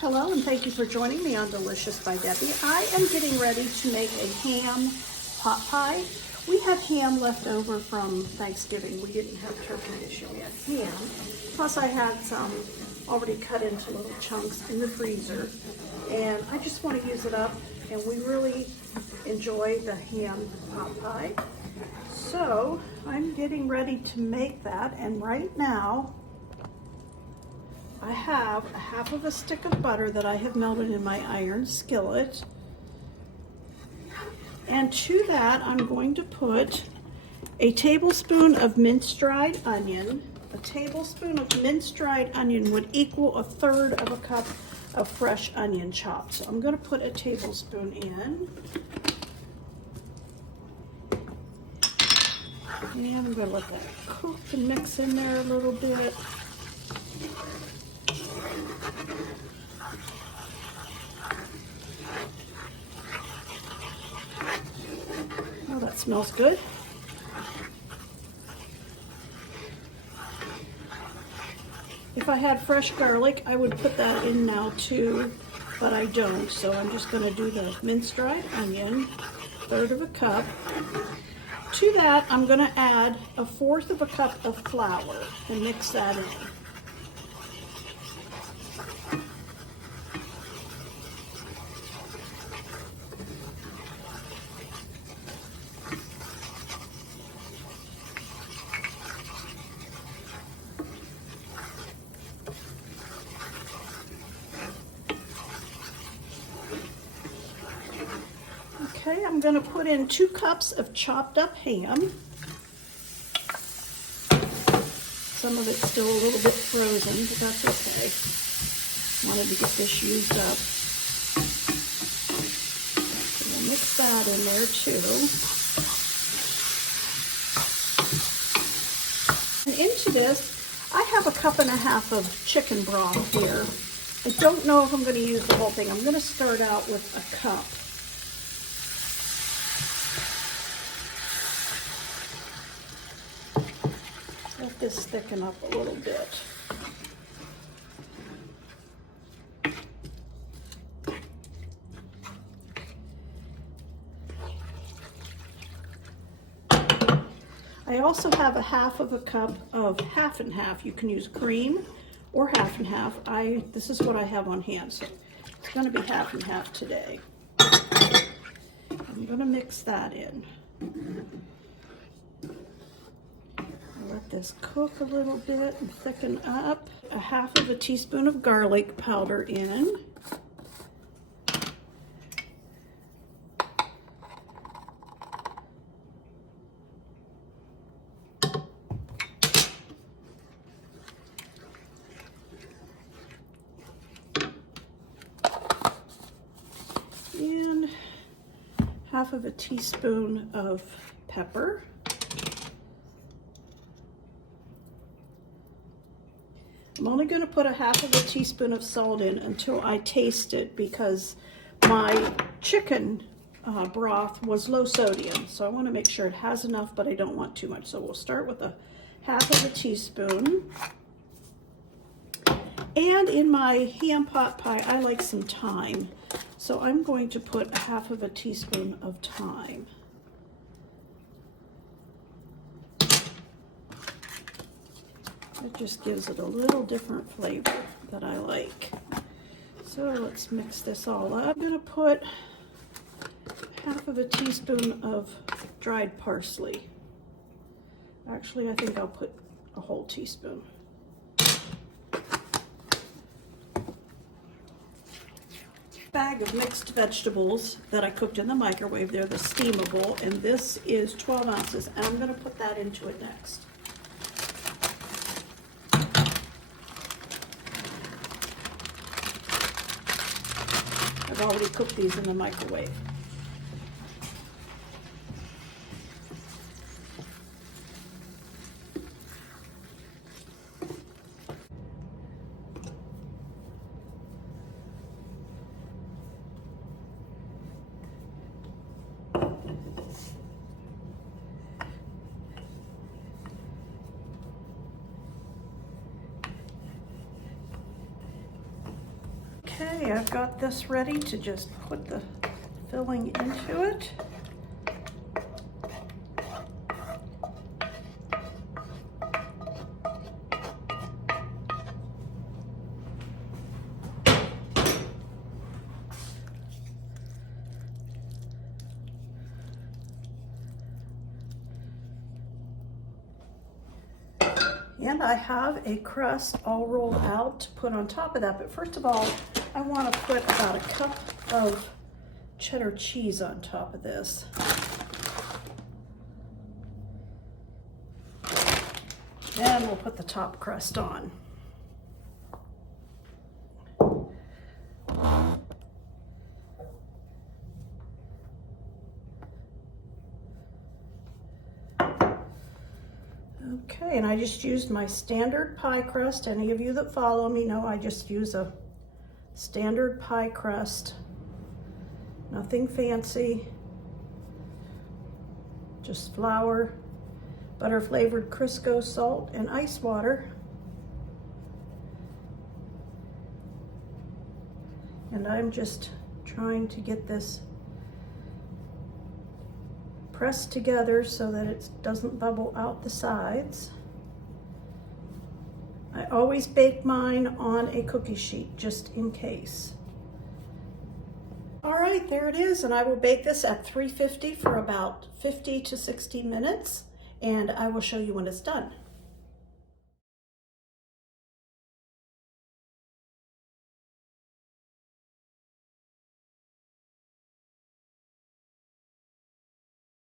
Hello and thank you for joining me on Delicious by Debbie. I am getting ready to make a ham pot pie. We had ham left over from Thanksgiving. We didn't have turkey this year, we had ham. Plus I had some already cut into little chunks in the freezer. And I just want to use it up, and we really enjoy the ham pot pie. So I'm getting ready to make that, and right now I have a half of a stick of butter that I have melted in my iron skillet. And to that, I'm going to put a tablespoon of minced dried onion. A tablespoon of minced dried onion would equal 1/3 of a cup of fresh onion chopped. So I'm going to put a tablespoon in. And I'm going to let that cook and mix in there a little bit. Oh, that smells good. If I had fresh garlic, I would put that in now too, but I don't. So I'm just going to do the minced dried onion, 1/3 of a cup. To that, I'm going to add 1/4 of a cup of flour and mix that in. Okay, I'm going to put in 2 cups of chopped up ham. Some of it's still a little bit frozen, but that's okay. Wanted to get this used up. So we'll mix that in there too. And into this, I have 1.5 cups of chicken broth here. I don't know if I'm going to use the whole thing. I'm going to start out with 1 cup. Let this thicken up a little bit. I also have 1/2 cup of half and half. You can use cream or half and half. This is what I have on hand, so it's going to be half and half today. I'm going to mix that in. Let this cook a little bit and thicken up. 1/2 teaspoon of garlic powder in. And 1/2 teaspoon of pepper. I'm only going to put 1/2 teaspoon of salt in until I taste it, because my chicken broth was low sodium. So I want to make sure it has enough, but I don't want too much. So we'll start with 1/2 teaspoon. And in my ham pot pie, I like some thyme. So I'm going to put 1/2 teaspoon of thyme. It just gives it a little different flavor that I like. So let's mix this all up. I'm going to put 1/2 teaspoon of dried parsley. Actually, I think I'll put a whole teaspoon. Bag of mixed vegetables that I cooked in the microwave. They're the steamable, and this is 12 ounces, and I'm going to put that into it next. I've already cooked these in the microwave. Okay, I've got this ready to just put the filling into it. And I have a crust all rolled out to put on top of that. But first of all, I want to put about a cup of cheddar cheese on top of this. Then we'll put the top crust on. Okay, and I just used my standard pie crust. Any of you that follow me know I just use a standard pie crust. Nothing fancy. Just flour, butter flavored Crisco salt, and ice water. And I'm just trying to get this pressed together so that it doesn't bubble out the sides. I always bake mine on a cookie sheet just in case. All right, there it is, and I will bake this at 350 for about 50 to 60 minutes, and I will show you when it's done.